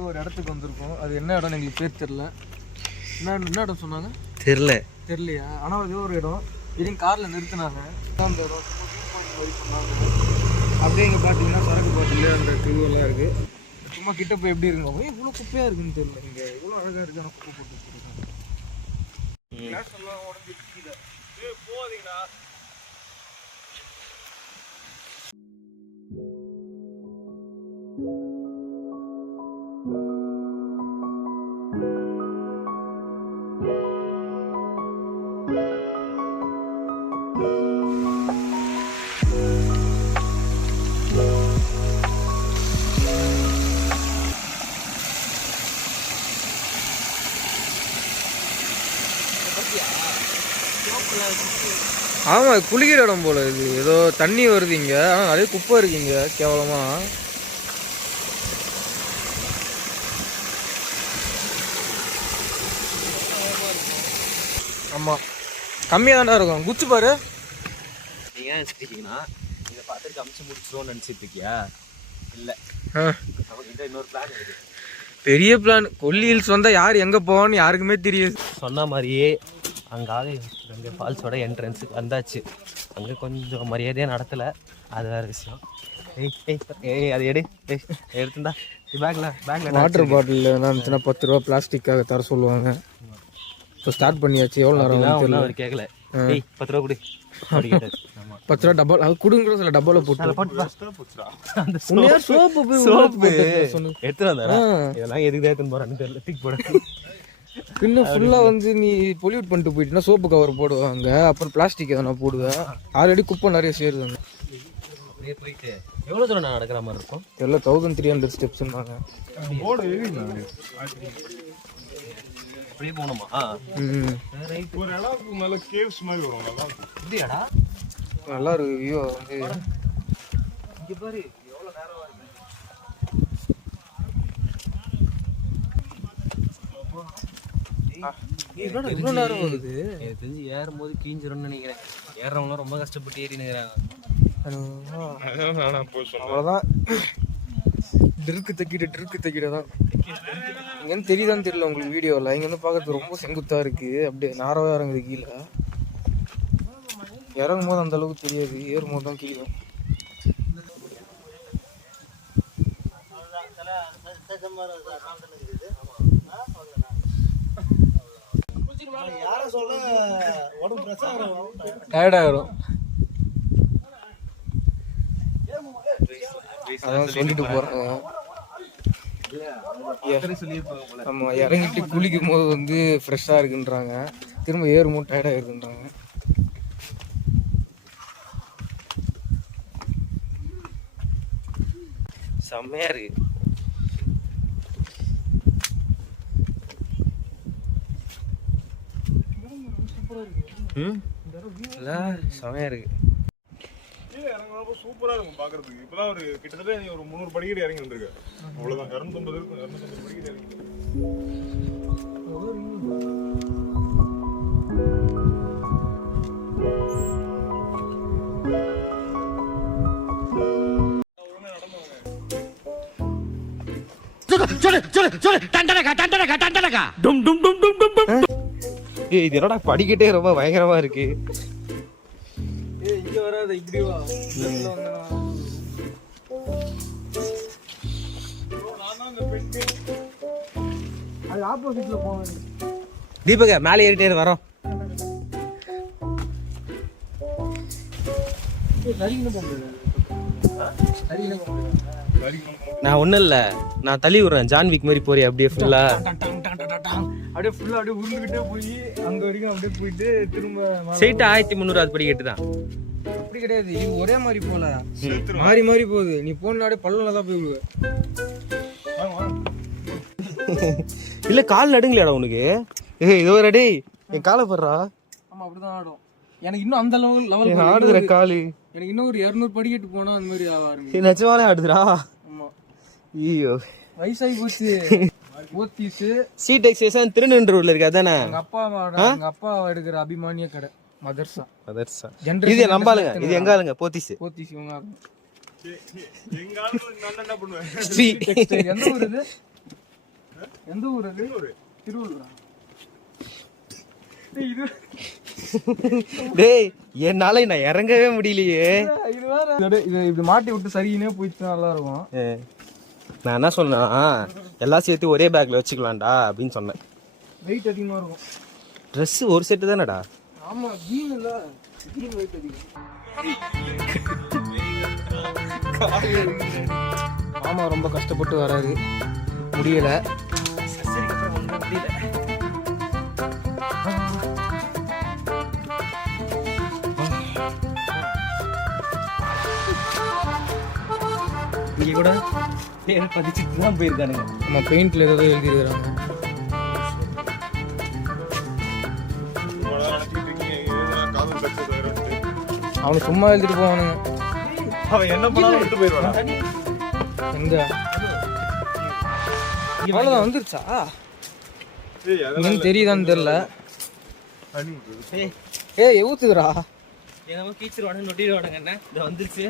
வந்து ஒரு இடத்துக்கு வந்திருக்கோம். அது என்ன இடம் எங்களுக்கு பேர் தெரியல. என்ன இடம் சொன்னாங்க தெரியலையா? ஆனால் ஏதோ ஒரு இடம் இதையும் காரில் நிறுத்தினாங்க. அந்த இடம் சொன்னாங்க. அப்படியே இங்கே பார்த்தீங்கன்னா சரக்கு பாட்டில் அந்த திருவெல்லாம் இருக்குது. சும்மா கிட்ட போய் எப்படி இருக்குங்க, இவ்வளோ குப்பையாக இருக்குன்னு தெரியல. இங்கே இவ்வளோ அழகாக இருக்குது, ஆனால் குப்பை போட்டு வச்சுருக்காங்க. கிளாஸ் எல்லாம் உடஞ்சி கீழே போகாதீங்கண்ணா. ஆமா, குளிக்கிற இடம் போல இது. ஏதோ தண்ணி வருது இங்க, ஆனா நிறைய குப்பை இருக்குங்க கேவலமா. ஆமா, கம்மியா தான்டா இருக்கும். குச்சி பாரு. நீங்க ஏன் நினைச்சிட்டீங்கன்னா இதை பார்த்துட்டு அமிச்சு முடிச்சிடுவோம்னு நினைச்சிட்டு இருக்கியா? இல்ல, அவங்ககிட்ட இன்னொரு பிளான் இருக்கு. பெரிய பிளான். கொல்லி ஹில்ஸ் வந்தா யார் எங்க போவான்னு யாருக்குமே தெரியாது. சொன்ன மாதிரியே அங்காக ரெண்டு ஃபால்ஸோட என்ட்ரன்ஸுக்கு வந்தாச்சு. அங்கே கொஞ்சம் மரியாதையாக நடத்தலை, அது வேறு விஷயம். ஏய் அது எடுத்துருந்தா பேக்கில் வாட்டர் பாட்டில் இருந்துச்சுன்னா 10 ரூபா பிளாஸ்டிக்காக தர சொல்லுவாங்க. இப்போ ஸ்டார்ட் பண்ணியாச்சு. எவ்வளோ நேரம் தெரியல, அவர் கேட்கல. ஏய் 10 ரூபா கொடு. 10 ரூபா டப்பால் அது கொடுங்க. சில டப்பாவில் போட்டு சோப்பு எடுத்துட்டு வந்தாரா? இதெல்லாம் எதுக்கு எடுத்துன்னு போறான்னு தெரியல. டிக் போட இன்னும் ஃபுல்லாக வந்து நீ பொல்யூட் பண்ணிட்டு போயிட்டுனா சோப்பு கவர் போடுவாங்க, அப்புறம் பிளாஸ்டிக் எதனா போடுவேன். ஆல்ரெடி குப்பை நிறைய சேருது. அப்படியே போயிட்டு எவ்வளோ தூரம் நான் நடக்கிற மாதிரி இருக்கும்? எல்லாம் 1300 ஸ்டெப்ஸ்னாங்க. அப்படியே போகணுமா? ஒரு இடம் நல்ல கேவ்ஸ் மாதிரி வரும். நல்லா இருக்கும். இப்படியாடா? நல்லா இருக்கு வியூ. வந்து இங்கே பாரு எவ்வளோ நேரமாக இருக்கு. இவ்வளோ நேரம் வருது. எனக்கு தெரிஞ்சு ஏறும்போது கீஞ்சிரும்னு நினைக்கிறேன். ஏறுறவங்களாம் ரொம்ப கஷ்டப்பட்டு ஏறினுங்கிறாங்க. அவ்வளோதான். ட்ரிக்கு தைக்கிட்ட தான். இங்கேருந்து தெரியுதான்னு தெரியல உங்களுக்கு வீடியோவில். இங்கே வந்து பார்க்கறது ரொம்ப செங்குத்தாக இருக்குது. அப்படியே நாரவாக இறங்குது கீழே. இறங்கும் போது அந்த அளவுக்கு தெரியாது, ஏறும் போது தான் கீழே. டயர்டாயிரும். அதான் சொல்லிட்டு போறாங்க. ஆமா, இறங்கிட்டு குளிக்கும் போது வந்து ஃப்ரெஷ்ஷா இருக்குன்றாங்க, திரும்ப ஏறும்போது டயர்டா இருக்குன்றாங்க. செம்மையா இருக்கு. செம்மையா இருக்கு. சூப்பரா இருக்கும் பாக்குறதுக்கு. இப்பதான் ஒரு கிட்டத்தட்ட ஒரு 300 படிக்கட்டு இறங்கி வந்திருக்கு. அவ்வளவுதான், 250 இருக்கும். 250 படிக்கட்டு இறங்கி. இது என்னடா படிக்கட்டே ரொம்ப பயங்கரமா இருக்கு. இங்க வராத, இப்படி வா. அது ஆப்போசிட்ல போவாங்க. தீபக மேலே ஏறிட்டே வரோம். நான் ஒன்றும் இல்லை, நான் தள்ளி விடுறேன். ஜான்விக் மாதிரி போறியா? அப்படியே ஃபுல்லா அப்படியே உருண்டுகிட்டே போய் அங்க வரைக்கும் அப்படியே போயிட்டு திரும்ப சைட்டு 1300 படிக்கட்டு தான். அப்படி கிடையாது, இது ஒரே மாதிரி போல மாறி மாறி போகுது. நீ போனாலே பள்ளம்ல தான் போய் விடுவ. இல்ல கால் நடுங்கலடா உனக்கு? இதோ ரெடி என் காலை படுறா. ஆமா, அப்படிதான் ஆடும். எனக்கு இன்னும் அந்த லெவல் ஆடுதுற காலு. எனக்கு இன்னும் ஒரு 200 படிக்கட்டு போனா அந்த மாதிரி ஆரம்பிக்கும். நிஜமாலே ஆடுதுடா. ஆமா, ஐயோ வயசாகி போச்சு. போத்தீஸ் சீடெக்ஸ் ஸ்டேஷன் திருநெல்வேலில இருக்கு. அதானே எங்க அப்பா எடுக்கிற அபிமானிய கடை மதர்சா. இது நம்பாளுங்க, இது எங்க ஆளுங்க? போத்தீஸ் இவங்க எங்க ஆளுங்க. நான் என்ன பண்ணுவேன்? எந்த ஊர் இது? எந்த ஊர் அது? திருவள்ளூரா? இது டேய் என்னால நான் இறங்கவே முடியலையே. இது வேற இது இப்படி மாட்டி விட்டு சரியினே போயிடுச்சுன்னா நல்லா இருக்கும். நான் என்ன சொன்னா எல்லாம் சேர்த்து ஒரே பேக்ல வச்சுக்கலாம்டா அப்படின்னு சொன்னேன். வெயிட் அதிகமா இருக்கும். ட்ரெஸ் ஒரு செட்டு தானடா? ஆமா ஜீன் இல்ல, ஜீன் வெயிட் அதிகம். மாமா ரொம்ப கஷ்டப்பட்டு வராரு, முடியல. இங்கே கூட பேரை பதிச்சுட்டு தான் போயிருக்கானுங்க. நம்ம பெயிண்ட்ல ஏதோ எழுதிடுறாங்க. அவனு சும்மா எழுதிட்டு போவானுங்க. அவன் என்ன பண்ணாலும் விட்டு போயிடுவான். எங்க அவ்வளோதான் வந்துருச்சா? தெரியுதான்னு தெரியல. ஏய் ஊத்துதுடா. என்னமோ கீச்சிருவானு நொட்டிடுவானுங்க. என்ன இது வந்துருச்சு.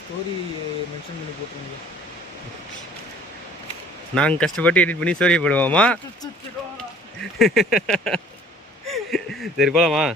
ஸ்டோரி மென்ஷன் பண்ணி போட்டுருங்க. நாங்கள் கஷ்டப்பட்டு எடிட் பண்ணி ஸ்டோரி போடுவோமா? சரி போலாமா?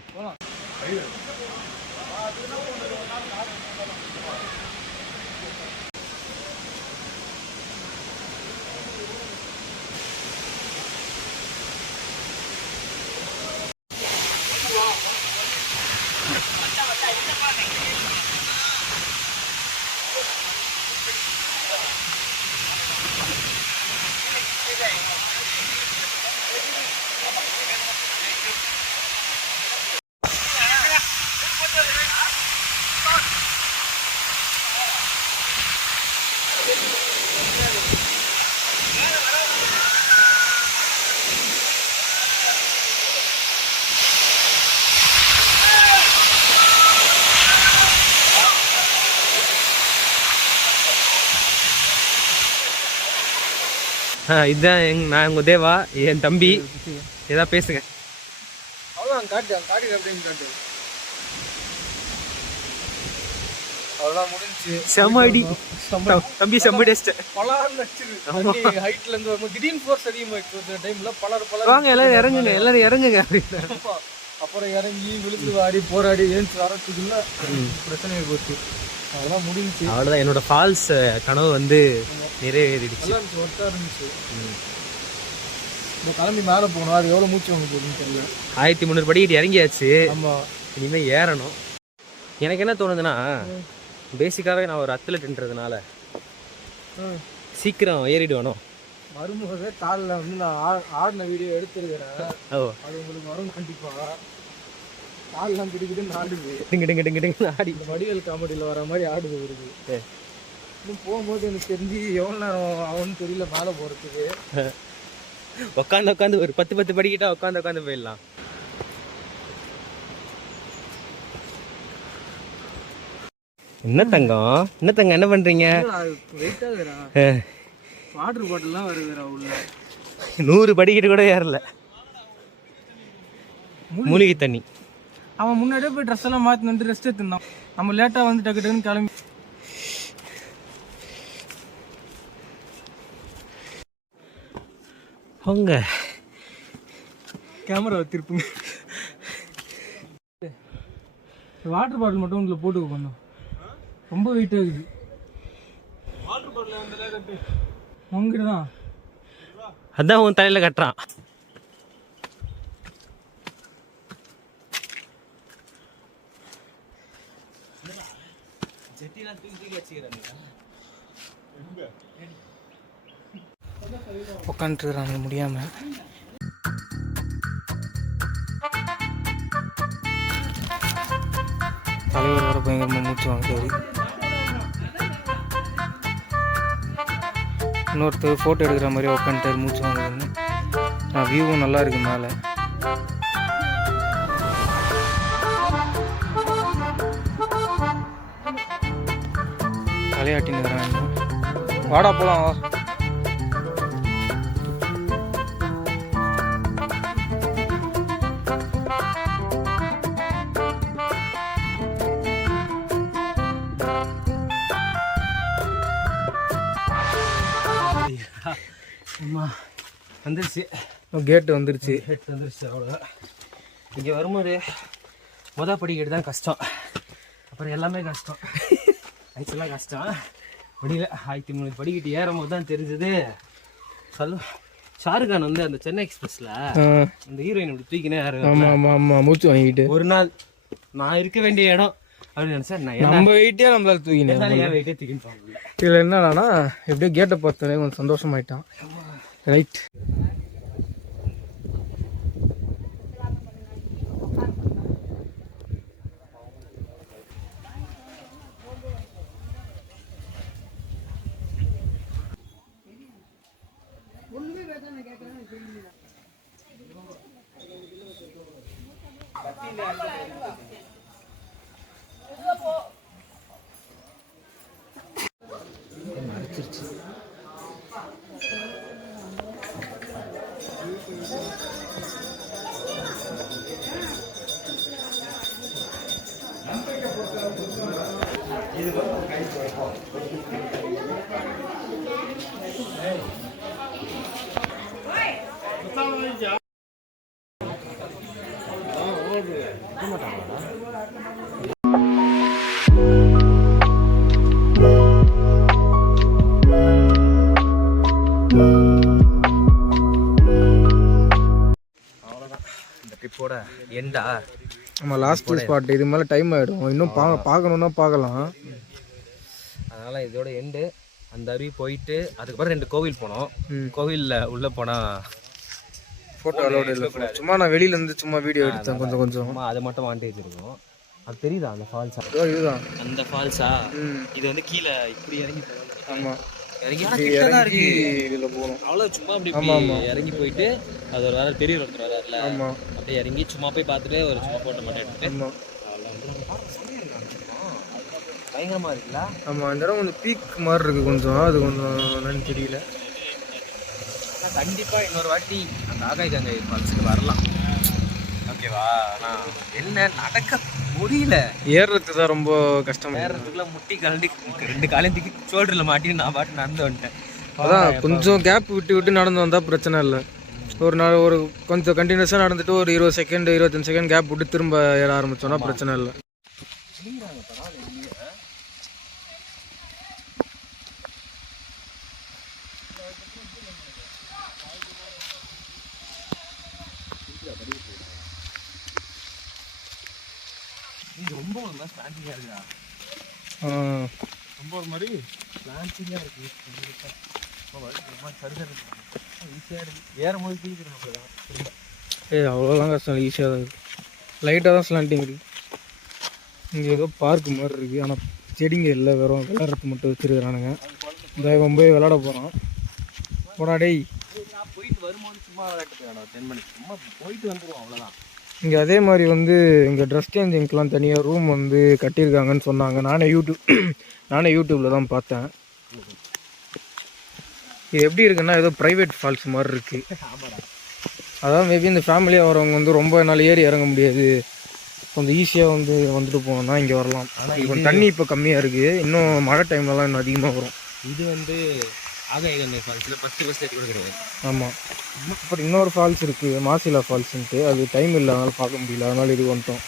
இதுதான் நான் உங்கள் தேவா, என் தம்பி. ஏதா பேசுங்க. அவ்வளோதான் காட்டு அப்படின்னு காட்டு. அவ்வளோதான் முடிஞ்சு. செம்மடி தம்பி, செம்ம டேஸ்ட். பலர் நடிச்சிருக்கு. ஹைட்ல இருந்து வரும்போது திடீர்னு ஃபோர்ஸ் அதிகமாகிடுச்சு. டைம்ல பலர் வாங்க எல்லாரும் இறங்குங்க, எல்லாரும் இறங்குங்க. அப்புறம் இறங்கி விழுந்து வாடி போராடி ஏன்ச்சு வரத்துக்குள்ள பிரச்சனை போச்சு. அதெல்லாம் முடிஞ்சு. அவ்வளோதான் என்னோட ஃபால்ஸ் கனவு வந்து நிறைவேறிடுச்சு. ஒர்க்காக இருந்துச்சு. இப்போ கிளம்பி மேலே போகணும். அது எவ்வளோ மூச்சு வாங்க போகுதுன்னு தெரியல. 1300 படிக்கிட்டு இறங்கியாச்சு. ஆமாம், இனிமேல் ஏறணும். எனக்கு என்ன தோணுதுன்னா, பேசிக்காகவே நான் ஒரு அத்லெட்ன்றதுனால சீக்கிரம் ஏறிடுவானோ. வரும்போதே காலில் வந்து நான் ஆடின வீடியோ எடுத்துருக்கிறேன். அது உங்களுக்கு வரும் கண்டிப்பாக. காலெலாம் பிடிக்கிட்டு ஆடுது. டிங்கு ஆடி இந்த வடிவேல் காமெடியில் வர மாதிரி ஆடுது வருது. இன்னும் போகும்போது எனக்கு தெரிஞ்சு எவ்வளோ நேரம் ஆகும்னு தெரியல மேலே போகிறதுக்கு. உட்காந்து ஒரு 10 படிக்கிட்டா உட்காந்து போயிடலாம். என்ன தங்கம் என்ன பண்றீங்க? வாட்டர் பாட்டில்லாம் வருதுடா உள்ள. 100 படிக்கிட்டு கூட ஏறல. மூலிகை தண்ணி. அவன் முன்னாடியே போய் ட்ரெஸ் எல்லாம் மாற்றி நின்று ரெஸ்ட் எடுத்துருந்தான். நம்ம லேட்டாக வந்து டக்கு டக்குன்னு கிளம்பி. அவங்க கேமரா திருப்புங்க. வாட்டர் பாட்டில் மட்டும் உங்களை போட்டு பண்ணோம். ரொம்ப வெயிட் ஆகுது. வாட்டர் பாட்டில் உங்ககிட்ட தான். அதான் உன் தலையில கட்டுறான். உட்காந்துருக்குறாங்க முடியாம. தலைவர் வர பயங்கரமாக மூச்சு வாங்குறாரு. இன்னொருத்தர் ஃபோட்டோ எடுக்கிற மாதிரி உட்காந்துட்டார் மூச்சு வாங்குறாருன்னு. வியூவும் நல்லா இருக்கு மேலே. தலையாட்டின்னு இருக்கிறாங்க. வாடா போலாம் வா. அம்மா வந்துருச்சு, கேட்டு வந்துருச்சு. வந்துருச்சு, அவ்வளோதான். இங்கே வரும்போது படிக்கட்டு தான் கஷ்டம், அப்புறம் எல்லாமே கஷ்டம். ஆக்சுவலாக கஷ்டம் முடியல. 1300 படிக்கட்டு ஏறும் போது தான் தெரிஞ்சது. ஷாருக்கான் வந்து அந்த சென்னை எக்ஸ்பிரஸ்ல அந்த ஹீரோயின் இப்படி தூக்கினே மூச்சு வாங்கிட்டு ஒரு நாள் நான் இருக்க வேண்டிய இடம் அப்படின்னு நினைச்சேன். நம்ம வெயிட்டே நம்மளால தூக்கினேன். வெயிட்டே தூக்கின்னு போங்க. இதில் என்னன்னா எப்படியோ கேட்டை பார்த்தோன்னே கொஞ்சம் சந்தோஷமாயிட்டான். ரைட். ட்ரிப்போட எண்டா. நம்ம லாஸ்ட் ஸ்பாட், இது மேலே டைம் ஆகிடும். இன்னும் பார்க்கணுன்னா பார்க்கலாம். அதனால் இதோட எண்டு. அந்த அருவி போயிட்டு அதுக்கப்புறம் 2 கோவில் போனோம். கோவிலில் உள்ளே போனால் ஃபோட்டோ அலோடு இல்லை. சும்மா நான் வெளியிலேருந்து சும்மா வீடியோ எடுத்தேன் கொஞ்சம். அதை மட்டும் வாண்டேஜ் இருக்கும். அது தெரியுதா அந்த ஃபால்ஸா? இதுதான் அந்த ஃபால்ஸா. இது வந்து கீழே இப்படி இறங்கி போகணும். ஆமாம், இறங்கி இதில் போகணும். அவ்வளோ சும்மா அப்படி இறங்கி போயிட்டு அது ஒரு வேறு பெரிய ஒருத்தர் வராருல, அப்படியே இறங்கி சும்மா போய் பார்த்துட்டு ஒரு சும்மா போட்டோ மட்டும் எடுத்துட்டு பயங்கரமா இருக்குல்ல. ஆமாம், அந்த இடம் கொஞ்சம் பீக் மாதிரி இருக்குது கொஞ்சம். அது கொஞ்சம் என்னன்னு தெரியல. ஆனால் கண்டிப்பாக இன்னொரு வாட்டி அந்த ஆகாய கங்கை ஃபால்ஸுக்கு வரலாம். ஓகேவா? ஆனால் என்ன நடக்க முடியல. ஏறுறதுக்கு தான் ரொம்ப கஷ்டம். ஏறுறதுக்குள்ள முட்டி கலண்டி 2 காலையும் தூக்கி ஷோல்டரில் மாட்டி நான் பாட்டு நடந்து வந்துட்டேன். அதான் கொஞ்சம் கேப் விட்டு நடந்து வந்தால் பிரச்சனை இல்லை. ஒரு நாள் ஒரு கொஞ்சம் கண்டினியூஸாக நடந்துட்டு ஒரு 20 செகண்ட் 25 செகண்ட் கேப் விட்டு திரும்ப ஏற ஆரம்பிச்சோன்னா பிரச்சனை இல்லை. ரொம்ப ஒரு மாதிரி ஸ்லாண்டிங்காக இருக்குதா? ரொம்ப ஒரு மாதிரி ஸ்லாண்டிங்காக இருக்குது. ஈஸியாக இருக்குது. ஏறும்போது தீக்கிறோம். அவ்வளோதான் கஷ்டம். ஈஸியாக தான் இருக்குது. லைட்டாக தான் ஸ்லாண்டிங் இருக்குது. இங்கே ஏதோ பார்க்கு மாதிரி இருக்குது. ஆனால் செடிங்க இல்லை, வெறும் விளையாடுறது மட்டும் வச்சுருக்கிறானுங்க. இந்த போய் விளையாட போகிறான். போடா டேய். நான் போயிட்டு வரும்போது சும்மா விளையாட்டுக்கு 10 மணிக்கு சும்மா போயிட்டு வந்துடுவோம், அவ்வளோதான். இங்கே அதே மாதிரி வந்து இங்கே ட்ரெஸ் சேஞ்சிங்க்கெலாம் தனியாக ரூம் வந்து கட்டியிருக்காங்கன்னு சொன்னாங்க. நானே யூடியூப்பில் தான் பார்த்தேன். இது எப்படி இருக்குன்னா ஏதோ ப்ரைவேட் ஃபால்ஸ் மாதிரி இருக்குது. அதான் மேபி இந்த ஃபேமிலியாக வரவங்க வந்து ரொம்ப நாள் ஏறி இறங்க முடியாது, கொஞ்சம் ஈஸியாக வந்துட்டு போனோம்னா இங்கே வரலாம். ஆனால் இப்போ தண்ணி இப்போ கம்மியாக இருக்குது. இன்னும் மழை டைம்லலாம் இன்னும் அதிகமாக வரும். இது வந்து ஆகாய கங்கை ஃபால்ஸில் ஃபஸ்ட்டு கூட கிடையாது. ஆமாம், அப்புறம் இன்னொரு ஃபால்ஸ் இருக்குது, மாசிலா ஃபால்ஸுன்ட்டு. அது டைம் இல்லை, அதனால் பார்க்க முடியல. அதனால் இது வந்துட்டோம்.